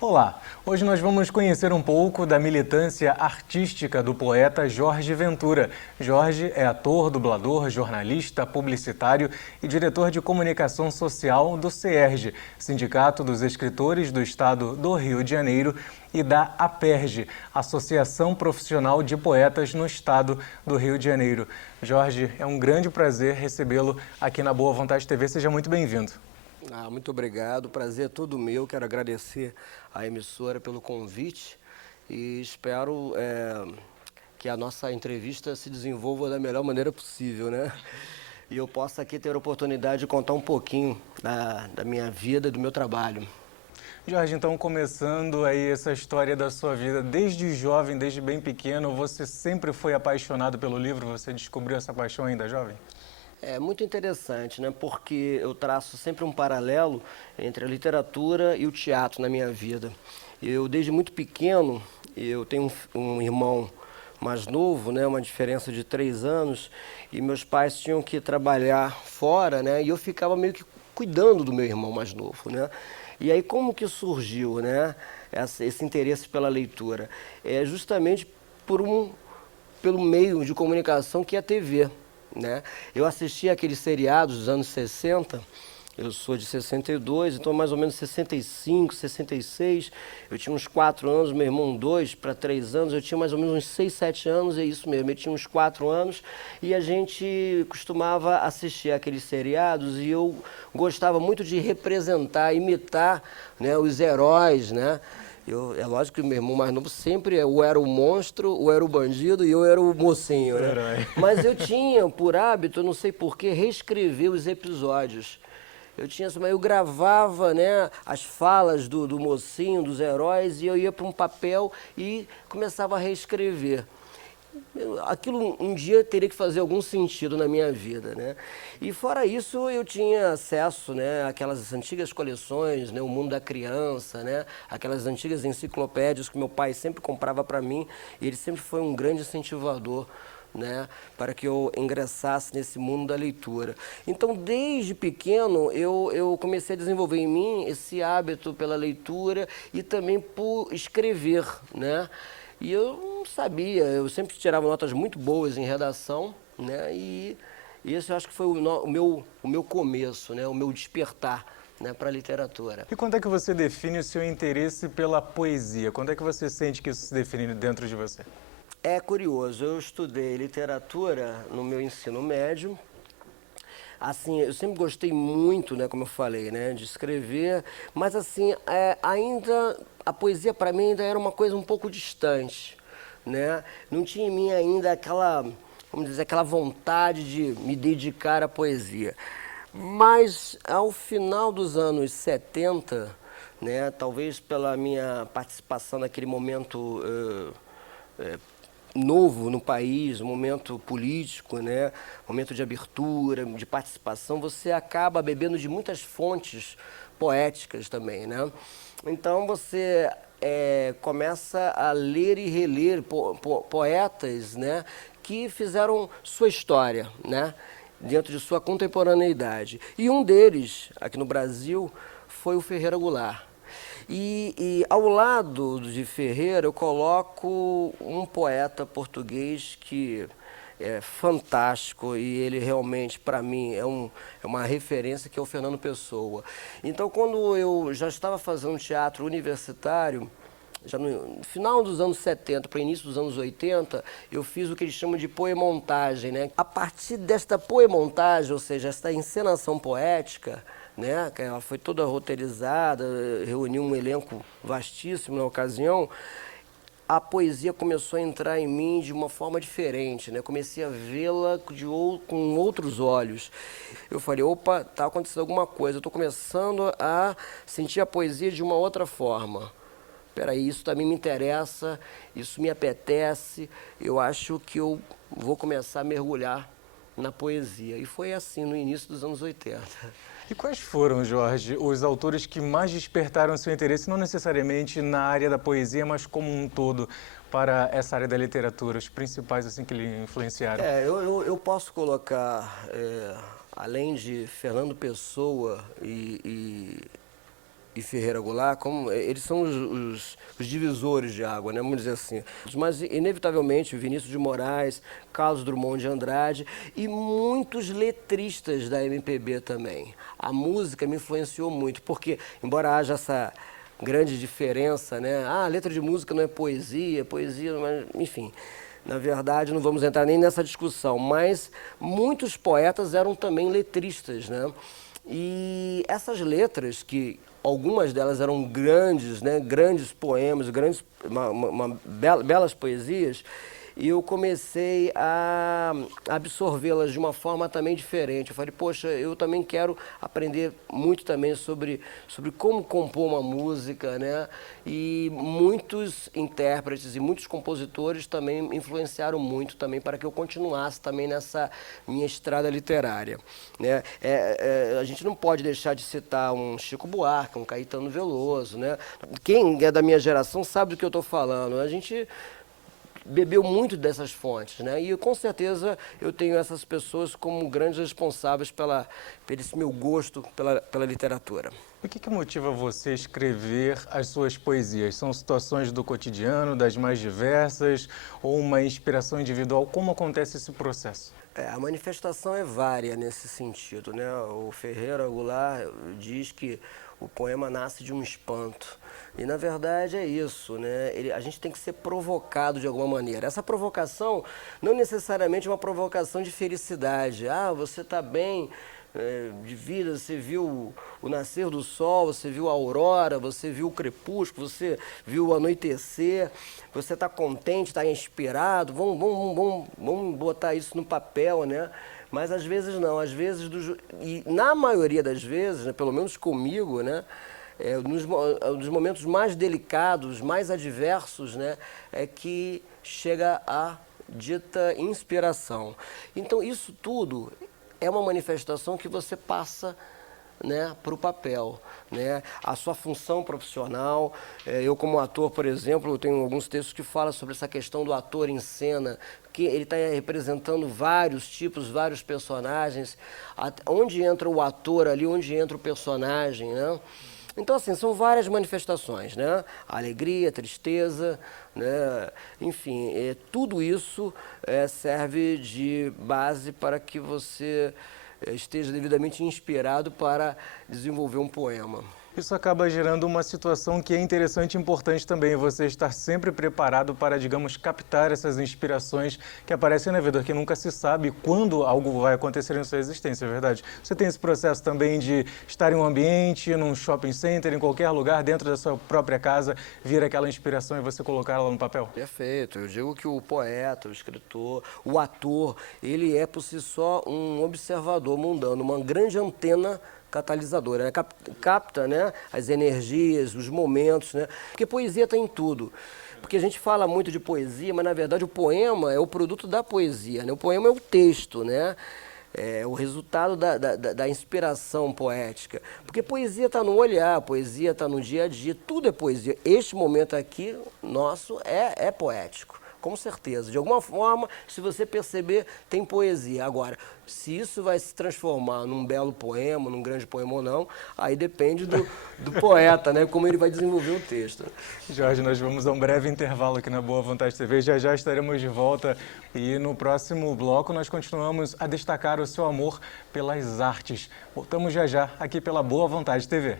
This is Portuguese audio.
Olá, hoje nós vamos conhecer um pouco da militância artística do poeta Jorge Ventura. Jorge é ator, dublador, jornalista, publicitário e diretor de comunicação social do CERJ, Sindicato dos Escritores do Estado do Rio de Janeiro, e da APERJ, Associação Profissional de Poetas no Estado do Rio de Janeiro. Jorge, é um grande prazer recebê-lo aqui na Boa Vontade TV. Seja muito bem-vindo. Muito obrigado, o prazer é todo meu. Quero agradecer à emissora pelo convite e espero que a nossa entrevista se desenvolva da melhor maneira possível, né? E eu possa aqui ter a oportunidade de contar um pouquinho da minha vida e do meu trabalho. Jorge, então começando aí essa história da sua vida, desde jovem, desde bem pequeno, você sempre foi apaixonado pelo livro? Você descobriu essa paixão ainda jovem? É muito interessante, né? Porque eu traço sempre um paralelo entre a literatura e o teatro na minha vida. Eu, desde muito pequeno, eu tenho um irmão mais novo, né? Uma diferença de 3 anos, e meus pais tinham que trabalhar fora, né? E eu ficava meio que cuidando do meu irmão mais novo, né? E aí como que surgiu, né? Esse interesse pela leitura? É justamente pelo meio de comunicação que é a TV. Né? Eu assisti aqueles seriados dos anos 60, eu sou de 62, então mais ou menos 65, 66, eu tinha uns 4 anos, meu irmão 2 para 3 anos, eu tinha mais ou menos uns 6, 7 anos, é isso mesmo, eu tinha uns 4 anos, e a gente costumava assistir aqueles seriados, e eu gostava muito de representar, imitar, né, os heróis, né? É lógico que o meu irmão mais novo sempre ou era o monstro, ou era o bandido, e eu era o mocinho, né? Herói. Mas eu tinha por hábito, não sei porquê, reescrever os episódios. Eu gravava, né, as falas do mocinho, dos heróis, e eu ia para um papel e começava a reescrever. Aquilo um dia teria que fazer algum sentido na minha vida, né? E fora isso, eu tinha acesso, né, àquelas antigas coleções, né, O Mundo da Criança, né, aquelas antigas enciclopédias que meu pai sempre comprava para mim, e ele sempre foi um grande incentivador, né, para que eu ingressasse nesse mundo da leitura. Então, desde pequeno, eu comecei a desenvolver em mim esse hábito pela leitura e também por escrever, né? E eu não sabia, eu sempre tirava notas muito boas em redação, né? E esse eu acho que foi o meu começo, né? O meu despertar, né, para a literatura. E quando é que você define o seu interesse pela poesia? Quando é que você sente que isso se define dentro de você? É curioso, eu estudei literatura no meu ensino médio. Assim, eu sempre gostei muito, né, como eu falei, né, de escrever, mas assim, ainda a poesia para mim ainda era uma coisa um pouco distante, né? Não tinha em mim ainda aquela, vamos dizer, aquela vontade de me dedicar à poesia. Mas ao final dos anos 70, né, talvez pela minha participação naquele momento novo no país, um momento político, né? Momento de abertura, de participação, você acaba bebendo de muitas fontes poéticas também, né? Então você começa a ler e reler poetas, né, que fizeram sua história, né, dentro de sua contemporaneidade. E um deles, aqui no Brasil, foi o Ferreira Goulart. E ao lado de Ferreira eu coloco um poeta português que é fantástico e ele realmente, para mim, é uma referência, que é o Fernando Pessoa. Então, quando eu já estava fazendo teatro universitário, já no final dos anos 70 para o início dos anos 80, eu fiz o que eles chamam de poemontagem, né? A partir desta poemontagem, ou seja, esta encenação poética, né, que ela foi toda roteirizada, reuniu um elenco vastíssimo na ocasião, a poesia começou a entrar em mim de uma forma diferente, né? Comecei a vê-la com outros olhos. Eu falei, opa, está acontecendo alguma coisa, eu estou começando a sentir a poesia de uma outra forma. Peraí, isso também me interessa, isso me apetece, eu acho que eu vou começar a mergulhar na poesia. E foi assim no início dos anos 80. E quais foram, Jorge, os autores que mais despertaram seu interesse, não necessariamente na área da poesia, mas como um todo, para essa área da literatura, os principais assim que lhe influenciaram? Eu posso colocar, além de Fernando Pessoa e Ferreira Goulart, como eles são os divisores de água, né? Vamos dizer assim. Mas, inevitavelmente, o Vinícius de Moraes, Carlos Drummond de Andrade e muitos letristas da MPB também. A música me influenciou muito, porque, embora haja essa grande diferença, né? Ah, letra de música não é poesia, poesia não é... Enfim, na verdade, não vamos entrar nem nessa discussão, mas muitos poetas eram também letristas, né? E essas letras, que algumas delas eram grandes, né, grandes poemas, belas poesias, e eu comecei a absorvê-las de uma forma também diferente. Eu falei, poxa, eu também quero aprender muito também sobre como compor uma música, né? E muitos intérpretes e muitos compositores também influenciaram muito também para que eu continuasse também nessa minha estrada literária, né? A gente não pode deixar de citar um Chico Buarque, um Caetano Veloso, né? Quem é da minha geração sabe do que eu estou falando. A gente bebeu muito dessas fontes, né? E com certeza eu tenho essas pessoas como grandes responsáveis pelo esse meu gosto pela literatura. O que motiva você a escrever as suas poesias? São situações do cotidiano, das mais diversas, ou uma inspiração individual? Como acontece esse processo? A manifestação é vária nesse sentido, né? O Ferreira Goulart diz que o poema nasce de um espanto. E, na verdade, é isso, né? A gente tem que ser provocado de alguma maneira. Essa provocação não necessariamente é uma provocação de felicidade. Ah, você está bem de vida, você viu o nascer do sol, você viu a aurora, você viu o crepúsculo, você viu o anoitecer, você está contente, está inspirado, vamos botar isso no papel, né? Mas às vezes não, às vezes, e na maioria das vezes, né, pelo menos comigo, né, nos momentos mais delicados, mais adversos, né, é que chega a dita inspiração. Então isso tudo é uma manifestação que você passa, né, para o papel, né? A sua função profissional. Eu, como ator, por exemplo, eu tenho alguns textos que falam sobre essa questão do ator em cena, que ele está representando vários tipos, vários personagens. Onde entra o ator ali, onde entra o personagem, né? Então, assim, são várias manifestações, né? A alegria, a tristeza, né? Enfim, tudo isso serve de base para que você esteja devidamente inspirado para desenvolver um poema. Isso acaba gerando uma situação que é interessante e importante também, você estar sempre preparado para, digamos, captar essas inspirações que aparecem na vida, que nunca se sabe quando algo vai acontecer em sua existência, é verdade? Você tem esse processo também de estar em um ambiente, num shopping center, em qualquer lugar, dentro da sua própria casa, vir aquela inspiração e você colocar ela no papel? Perfeito. Eu digo que o poeta, o escritor, o ator, ele é por si só um observador mundano, uma grande antena catalisadora, né? Capta, né, as energias, os momentos, né? Porque poesia está em tudo. Porque a gente fala muito de poesia, mas na verdade o poema é o produto da poesia, né? O poema é o texto, né? É o resultado da inspiração poética. Porque poesia está no olhar, poesia está no dia a dia, tudo é poesia. Este momento aqui nosso é poético. Com certeza. De alguma forma, se você perceber, tem poesia. Agora, se isso vai se transformar num belo poema, num grande poema ou não, aí depende do poeta, né? Como ele vai desenvolver o texto. Jorge, nós vamos a um breve intervalo aqui na Boa Vontade TV. Já estaremos de volta e no próximo bloco nós continuamos a destacar o seu amor pelas artes. Voltamos já aqui pela Boa Vontade TV.